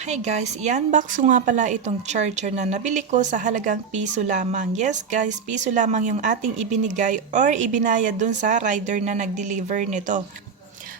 Hi guys, i-unbox nga pala itong charger na nabili ko sa halagang piso lamang. Yes guys, piso lamang yung ating ibinigay or ibinayad dun sa rider na nag-deliver nito.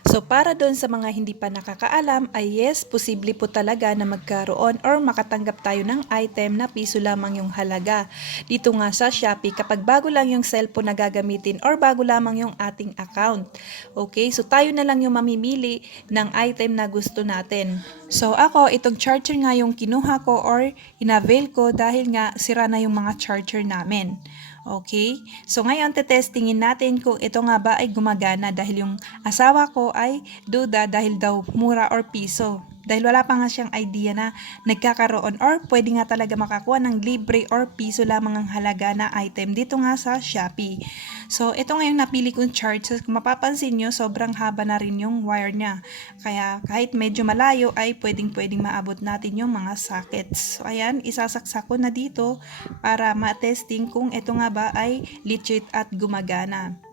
So para doon sa mga hindi pa nakakaalam ay yes, posible po talaga na magkaroon or makatanggap tayo ng item na piso lamang yung halaga. Dito nga sa Shopee kapag bago lang yung cellphone na gagamitin or bago lamang yung ating account. Okay, so tayo na lang yung mamimili ng item na gusto natin. So ako, itong charger nga yung kinuha ko or inavail ko dahil nga sira na yung mga charger namin. Okay? So ngayon, tetestingin natin kung ito nga ba ay gumagana dahil yung asawa ko ay duda dahil daw mura or piso. Dahil wala pa nga siyang idea na nagkakaroon or pwede nga talaga makakuha ng libre or piso lamang ang halaga na item dito nga sa Shopee. So ito ngayon napili kong charge. Kung mapapansin nyo, sobrang haba na rin yung wire niya. Kaya kahit medyo malayo ay pwedeng pwedeng maabot natin yung mga sockets. So ayan, isasaksak ko na dito para ma-testing kung ito nga ba ay legit at gumagana.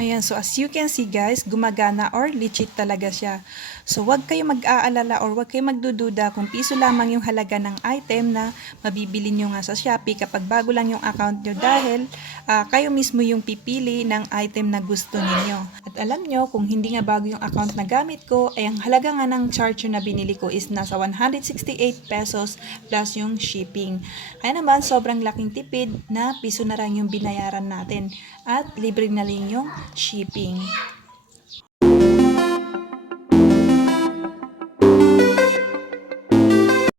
Ayan, so as you can see guys, gumagana or legit talaga siya. So wag kayo mag-aalala or wag kayo magdududa kung piso lamang yung halaga ng item na mabibili nyo nga sa Shopee kapag bago lang yung account nyo dahil ah, kayo mismo yung pipili ng item na gusto ninyo. At alam nyo, kung hindi nga bago yung account na gamit ko, ay ang halaga nga ng charger na binili ko is nasa 168 pesos plus yung shipping. Kaya naman, sobrang laking tipid na piso na lang yung binayaran natin at libre na rin yung shipping.